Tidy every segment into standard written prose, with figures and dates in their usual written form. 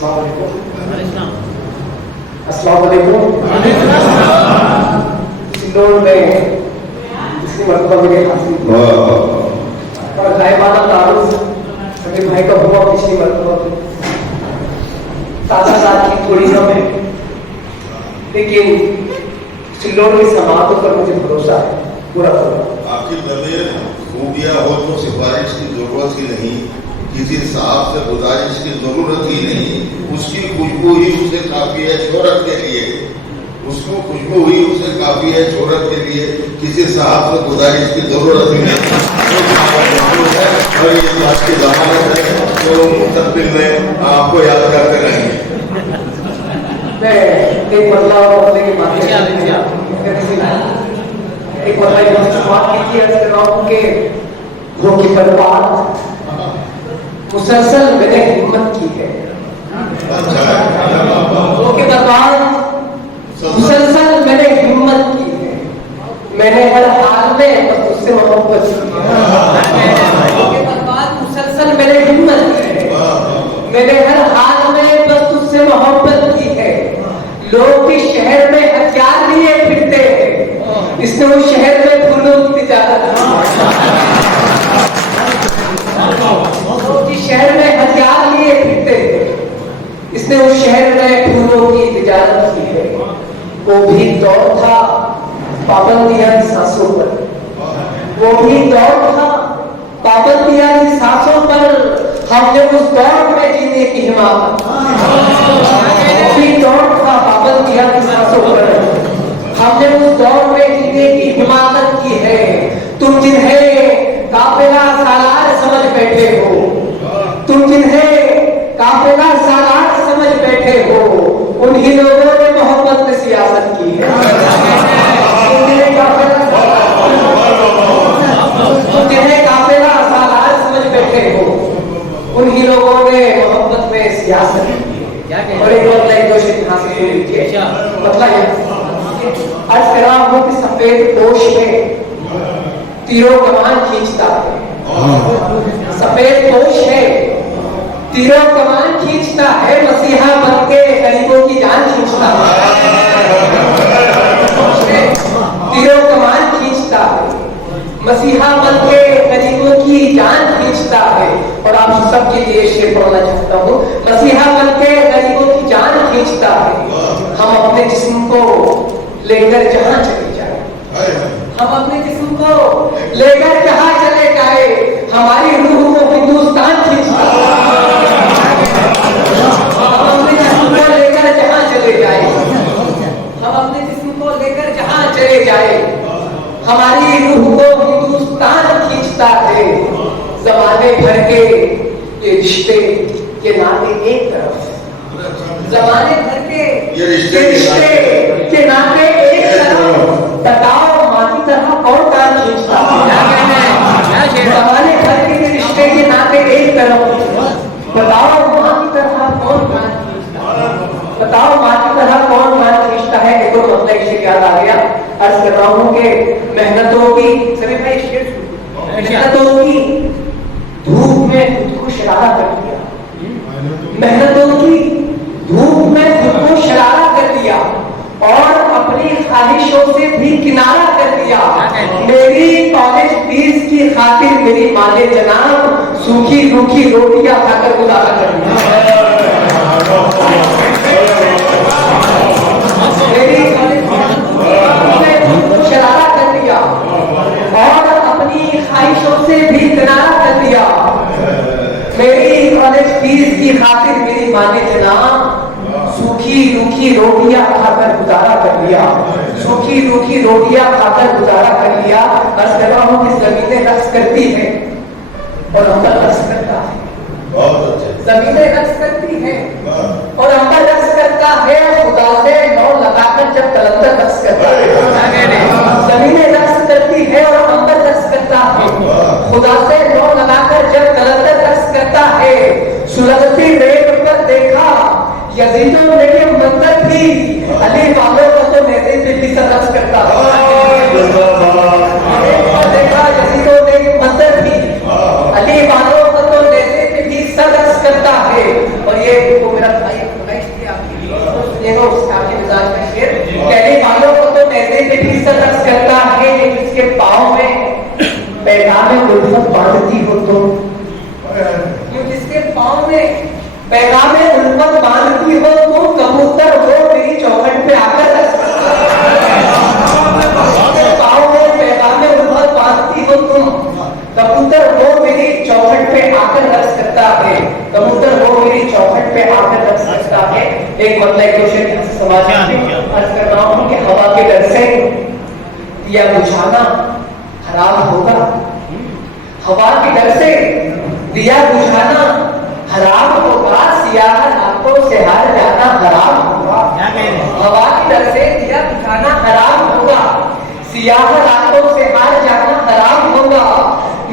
अस्सलाम वालेकुम। इंदौर में इसी मरतबा में हासिल और गायबाना तारुफ मेरे भाई का हुआ पिछली मरतबा ताजा साथ की थोड़ी कम है, लेकिन सिल्लोड की समातों पर मुझे भरोसा है पूरा पूरा। आखिर दलेर खूबिया हो तो सिफारिश की जरूरत ही नहीं, किसी साहब से गुजारिश की जरूरत ही नहीं, उसकी खुशबू ही उसे काफी है शोहरत के लिए, उसको खुशबू ही उसे काफी है शोहरत के लिए, किसी साहब से गुजारिश की जरूरत ही नहीं। और ये आज की जमानत है तो मुस्तकबिल में आपको याद करते रहेंगे। मैं एक बदलाव करने की बात एक बदलाव शुरुआत की थी के वो की बर्बाद मुसलसल मैंने हिम्मत की है, वो की बर्बाद मुसलसल मैंने हिम्मत की है, मैंने हर हाल में बस उससे मोहब्बत की है, वो की बर्बाद मुसलसल मैंने हिम्मत की है, मैंने हर हाल में बस उससे मोहब्बत की है। लोग इस शहर में हथियार लिए फिरते हैं, इसने उस शहर में फूलों की तिजारत की, शहर में हथियार लिए फिरते हैं, इसने उस शहर में फूलों की तिजारत की है। वो भी दौर था पाबंदियां की सांसों पर, वो भी दौर था पाबंदियां की सांसों पर, हमने उस दौर में जीने की हिम्मत, वो भी दौर था पाबंदियां की सांसों पर, हमने उस दौर में जीने की हिम्मत की है। तुम जिन्हें काफिला सालार समझ बैठे हो, तुम जिन्हें काफिला सालार समझ बैठे हो, उन्हीं लोगों ने मोहब्बत में सियासत की है। तुम जिन्हें काफिला सालार समझ बैठे हो, उन्हीं लोगों ने मोहब्बत में सियासत की है। और एक दो शेर हासिल कर लीजिए। मतलब अर्ज कर रहा हूं कि सफेद पोश में तीरों कमान खींचता है, सफेद पोश है तीरों कमान खींचता है, मसीहा बनके गरीबों की जान खींचता है, तीरों कमान खींचता है, मसीहा बनके गरीबों की जान खींचता है। और आप सबके लिए शेर पढ़ना चाहता हूँ। मसीहा बनके गरीबों की जान खींचता है, हम अपने जिस्म को लेकर जहां चले जाए, हम अपने जिस्म को लेकर जहां चले जाए, हमारी रूह को हिंदुस्तान खींचता है, हम अपने जिस्म को लेकर जहां चले जाए, हम अपने जिस्म को लेकर जहां चले जाए, हमारी रूह को हिंदुस्तान खींचता है। जमाने भर के ये रिश्ते ये नाते एक तरफ, जमाने भर के ये रिश्ते के नाते एक तरफ, बताओ माँ की तरह कौन कान खींचता है? जमाने भर के रिश्ते के नाते एक तरफ, बताओ माँ की तरह कौन कान खींचता है? बताओ माँ की तरह कौन कान खींचता है? एक और मतलब इसे याद आ गया। अर्ज कर रहा हूँ कि मेहनतों की सभी भाई मेहनतों की धूप में खुद को शरारा कर दिया, मेहनतों की धूप में खुद को शरारा कर दिया और अपनी ख्वाहिशों से भी किनारा कर दिया। मेरी कॉलेज फीस की खातिर मेरी माँ ने जनाब सूखी रूखी रोटियां खाकर गुजारा कर दिया, मेरी कॉलेज में खुद को शरारा कर दिया और अपनी ख्वाहिशों से भी किनारा कर दिया। मेरी कॉलेज फीस की खातिर मेरी माँ ने जनाब सूखी रूखी रोटियां खाकर गुजारा कर लिया, सूखी रूखी रोटियां खाकर गुजारा कर लिया। बस कह रहा हूं कि जमीनें रक्स करती है और अंबर रक्स करता है, जमीनें रक्स करती है और अंबर रक्स करता है, खुदा से लौ लगाकर जब कलंदर रक्स करता है, जमीनें रक्स करती है और अंबर रक्स करता है, खुदा से लौ लगाकर जब कलंदर रक्स करता है। सुलगती रेत पर देखा यजीदों ने ये मंजर थी, अली वालों को तो नेज़े पे भी रक्स करता है, देखा यजीदों ने ये मंजर थी, अली वालों को तो नेज़े पे भी रक्स करता है। और ये मेरा भाई जिसके पाँव में पैगामे उल्फत बांधती हो तुम, कबूतर हो मेरी चौखट पे आकर रख सकता है। पाँव में पैगामे उल्फत बांधती हो तुम, कबूतर हो मेरी चौखट पे आकर रख सकता है। कबूतर हो मेरी चौखट पे आकर रख सकता है। एक मतलब क्वेश्चन समाज में अर्ज कर रहा हूँ कि हवा के डर से दिया बुझाना हराम होगा। हवा के डर से दिया बुझाना हराम होगा। सियाह रातों से हार जाना हराम होगा। हवा के डर से दिया बुझाना हराम होगा। सियाह रातों से हार जाना हराम होगा।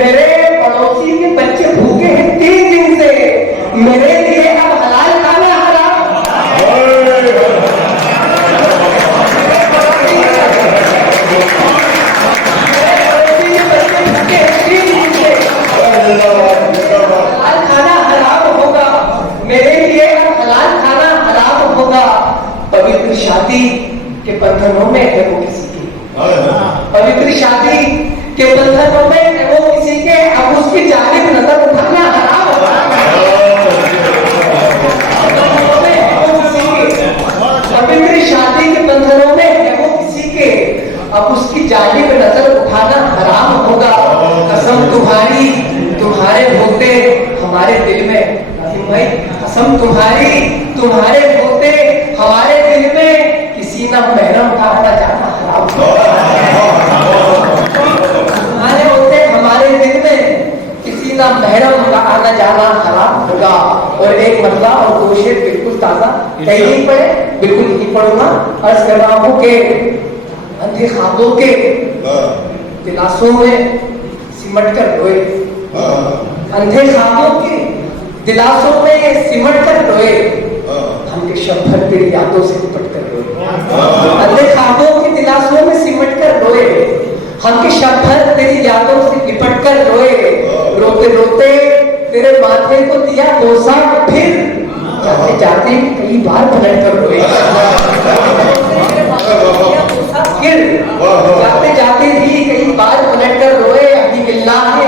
मेरे पड़ोसी के बच्चे भूखे हैं 3 दिन से, मेरे लिए अब हलाल खाना हराम। हलाल खाना हराम होगा, मेरे लिए अब हलाल खाना हराम होगा। पवित्र शादी के बंधनों में है वो किसी की, पवित्र शादी के बंधनों में है वो किसी के, अब उसकी जानिब नजर उठाना हराम होगा। पवित्र शादी के बंधनों में है वो किसी के, अब उसकी जानिब नजर उठाना हराम होगा। कसम तुम्हारी तुम्हारे होते हमारे दिल में, भाई कसम तुम्हारी तुम्हारे होते हमारे दिल में, किसी ना महरम का आना जाना हराम होगा। तुम्हारे होते हमारे दिल में, किसी ना महरम का आना जाना हराम होगा। और एक मतला और 2 शेर बिल्कुल ताजा, कहीं नहीं पढ़े, बिल्कुल नहीं पढ़ूंगा। अर्ज कर रहा हूँ कि अंधे ख्वाबों के दिलासों में सिमट कर रोए, अंधे ख्वाबों के दिलासों में सिमट कर रोए, हमके शब भर तेरी यादों से लिपट कर रोए। अंधे ख्वाबों के दिलासों में सिमट कर रोए, हमके शब भर तेरी यादों से लिपट कर रोए। रोते रोते तेरे माथे को दिया बोसा, फिर जाते जाते कई बार पलट कर रोए। जाते जाते भी कई बार पलट कर रोए। अभी मिलना है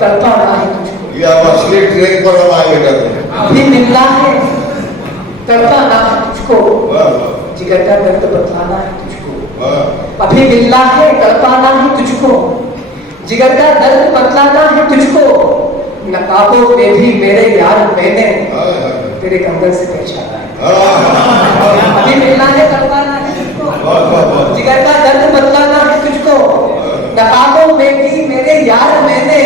तड़पा ना है तुझको, ये अब असली ट्रेक पर हम आए बेटा। अभी मिलना है तड़पा ना है तुझको, जिगर का दर्द बतलाना है तुझको। अभी मिलना है तड़पाना है तुझको, जिगर का दर्द बतलाना है तुझको। नकाबों में भी मेरे यार मैंने तेरे कंधे से पहचाना है। अभी मिलना है तड़पाना है तुझको, जिगर का दर्द बतलाना है तुझको। नकाबों में भी मेरे यार मैंने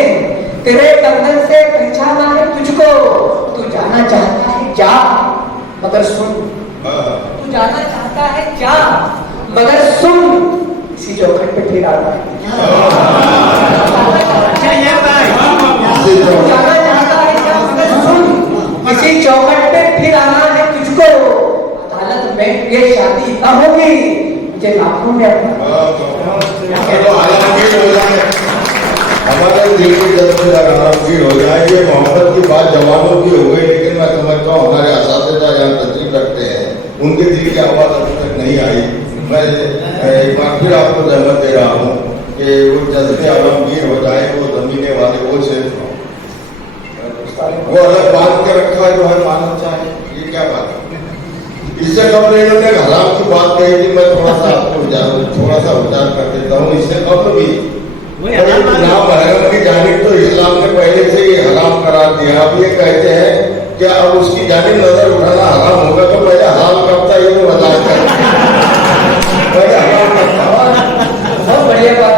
तेरे कंधे से पहचाना है तुझको। तू जाना चाहता है जा मगर सुन, तू जाना चाहता है जा मगर सुन, इसी चौखट पे फिर आना है। जाना चाहता है जा मगर सुन, इसी चौखट पे फिर आना है तुझको। अदालत में ये शादी न होगी, मुझे लाखों में हमारे दिल की तरफ से आरामगीर हो जाए। ये मोहब्बत की बात जवानों की हो गई, लेकिन मैं समझता हूँ हमारे असातिज़ा यहाँ तस्लीम रखते हैं, उनके दिल की आवाज़ अभी तक नहीं आई। मैं एक बार फिर आपको जहमत दे रहा हूँ कि वो जज्बे आरामगीर हो जाए, वो जमीने वाले वो सिर्फ वो अलग बात के रखा है जो है मानना चाहे, ये क्या बात है। इससे कबल इन्होंने हराम की बात कही थी, मैं थोड़ा सा विचार कर देता हूँ। इससे कबल भी नाम हराम की जानिब तो इस्लाम ने पहले से ही हराम करार दिया। अब ये कहते हैं कि अब उसकी जानिब नजर उठाना हराम होगा, तो पहले हराम कब था ये तो बताया पहले हराम कब था। बहुत बढ़िया बात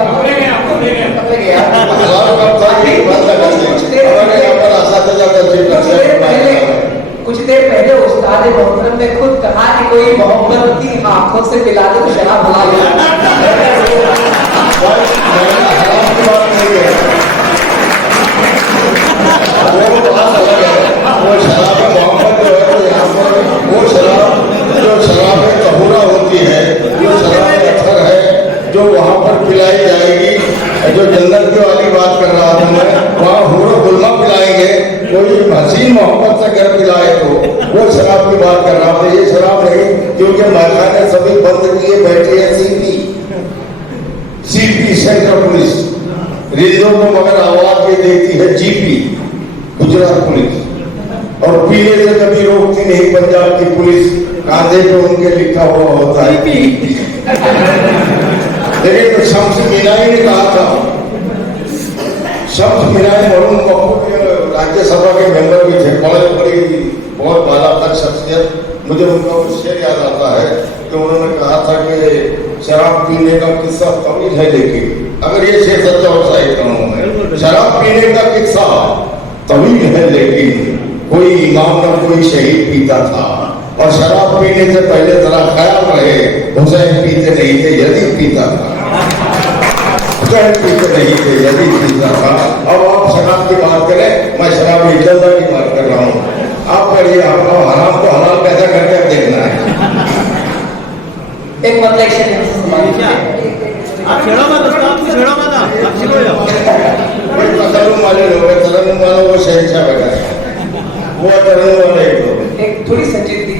कुछ देर पहले उस्ताद मोहतरम ने खुद कहा कि कोई मोहब्बत की आंखों से पिला दे तो शराब हलाल जो वहाँ पर पिलाई जाएगी, जो जन्नत की वाली बात कर रहा था मैं, वहाँ हूर गुलमा पिलाएंगे। कोई हसीन मोहब्बत से घर पिलाए तो वो शराब की बात कर रहा था। ये शराब नहीं, क्योंकि महकाने सभी बंद किए बैठे हैं। सीपी सेंट्रल पुलिस रिंदों को मगर आवाज ये देती है जीपी। गुजरात पुलिस और पीने से कभी रोकती नहीं पंजाब की पुलिस, कांधे पे उनके लिखा हुआ होता है लेकिन तो शम्स मीनाई ने कहा था, शम्स मीनाई वरुण कपूर के राज्यसभा के मेंबर भी थे, बहुत बाला तक शख्सियत। मुझे उनका वो शेर याद आता है कि उन्होंने कहा था कि शराब पीने का किस्सा तवील है, लेकिन अगर ये शेर सच्चा और सही कहूँ मैं, शराब पीने का किस्सा तवील है लेकिन कोई इमाम न कोई शहीद पीता था, और शराब पीने से पहले जरा ख्याल रहे, हुसैन पीते नहीं थे यदि पीता था, हुसैन पीते नहीं थे यदि पीता था। अब आप शराब की बात करें, मैं शराब इज्जत की बात कर रहा हूँ। आप पढ़िए, आपको हराम को हलाल पैदा करके अब देखना है। एक मतलब आप छेड़ो मत उसको, आप छेड़ो मत, आप छिड़ो जाओ। तरन्नुम वाले लोग हैं, तरन्नुम वालों को शहंशाह बैठा वो तरन्नुम वाले एक थोड़ी संजीदगी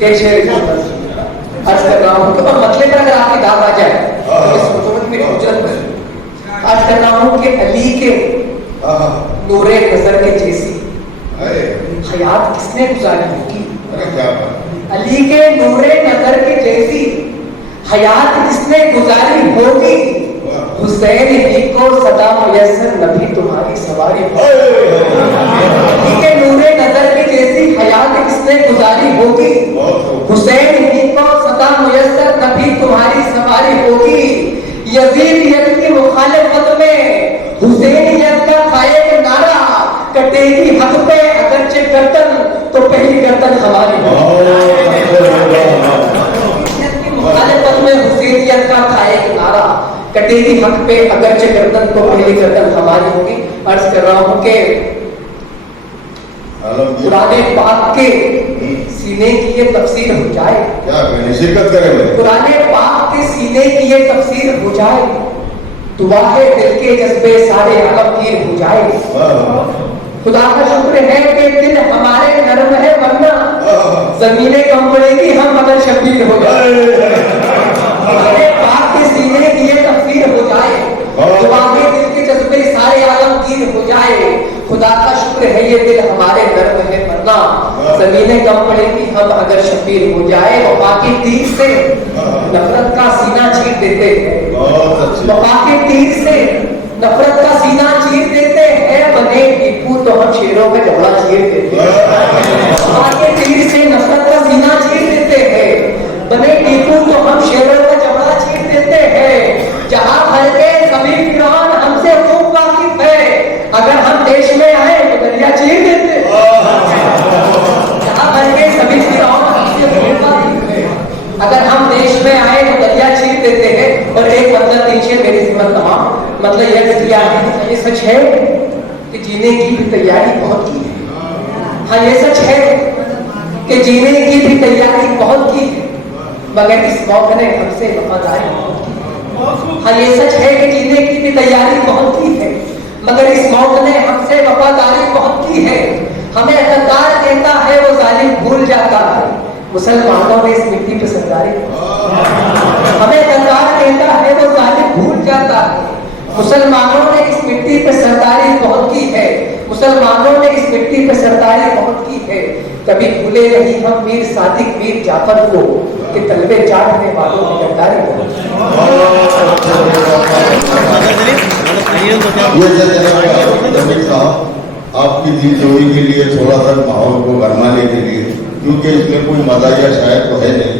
के शेर अर्ज कर रहा हूँ, तो मसले पर अगर आपकी दाव आ जाए तो इस हुकूमत में उजरत में अर्ज कर रहा हूँ कि अली के नूरे नजर के जैसी हयात किसने गुजारी होगी? अली के नूरे नजर के जैसी हयात किसने गुजारी होगी? हुसैन ही को सदा मुयस्सर नबी तुम्हारी सवारी अली के नूरे नजर के जैसी हयात किसने गुजारी होगी? हुसैन ही को सदा मुयस्सर नबी तुम्हारी सवारी होगी। यजीदियत की मुखालिफत में हुसैनियत का था एक नारा, कटेगी हक पे अगरचे गर्दन तो पहली गर्दन हमारी मुखालिफत में हुसैनियत का था एक नारा, कटेगी हक पे अगरचे गर्दन तो पहली गर्दन हमारी होगी। अर्ज कर रहा हूँ कि कुरान पाक के सीने की ये तफसीर हो जाए, क्या कहने शिरकत करें, कुरान पाक के सीने की ये तफसीर हो जाए, दुआ है दिल के जज्बे सारे आलमगीर हो जाए। खुदा का शुक्र है कि दिल हमारे नरम है, वरना जमीनें कम पड़ेगी हम अगर शबीर हो जाए। पाक के सीने की ये तफसीर हो जाए, दुआ है दिल के जज्बे सारे आलमगीर हो जाए। खुदा का शुक्र है ये दिल हमारे नरम है, वरना जमीनें कम पड़ेगी हम अगर शबीर हो जाए। वफा के तीर से नफरत का सीना चीर देते हैं, वफा के तीर से नफरत का सीना चीर देते हैं, बने टीपू तो हम शेरों का जबड़ा चीर देते हैं। वफा के तीर से नफरत का सीना चीर देते हैं, बने टीपू तो हम शेरों का जबड़ा चीर देते हैं। जहां भर के सभी फिरौन हमसे खूब वाकिफ है, अगर हम देश में आए तो दरिया चीर देते हैं। जहां भर के सभी फिरौन हमसे खूब वाकिफ है, अगर हम देश में आए तो दरिया चीर देते हैं। और एक मतलब पीछे मेरी जिम्मत तमाम मतलब यह किया है, ये सच है कि जीने की भी तैयारी बहुत की है। हाँ ये सच है कि जीने की भी तैयारी बहुत की है, मगर इस मौत ने हमसे वफादारी बहुत की। हाँ ये सच है कि जीने की भी तैयारी बहुत की है, मगर इस मौत ने हमसे वफादारी बहुत की है। हमें अहंकार देता है वो जालिम भूल जाता है, मुसलमानों ने इस मिट्टी पे सरदारी, हमें अहंकार देता है वो जालिम भूल जाता है। मुसलमानों ने इस मिट्टी पे सरदारी बहुत की है, मुसलमानों ने इस मिट्टी पे सरदारी बहुत की है। कभी भूले नहीं हम वीर सादिक वीर जाफर को कि तलबे चाटने वालों की गद्दारी को। आपकी दिलजोई के लिए थोड़ा सा माहौल को गरमाने के लिए, क्योंकि इसमें कोई मजा या शायद तो है नहीं,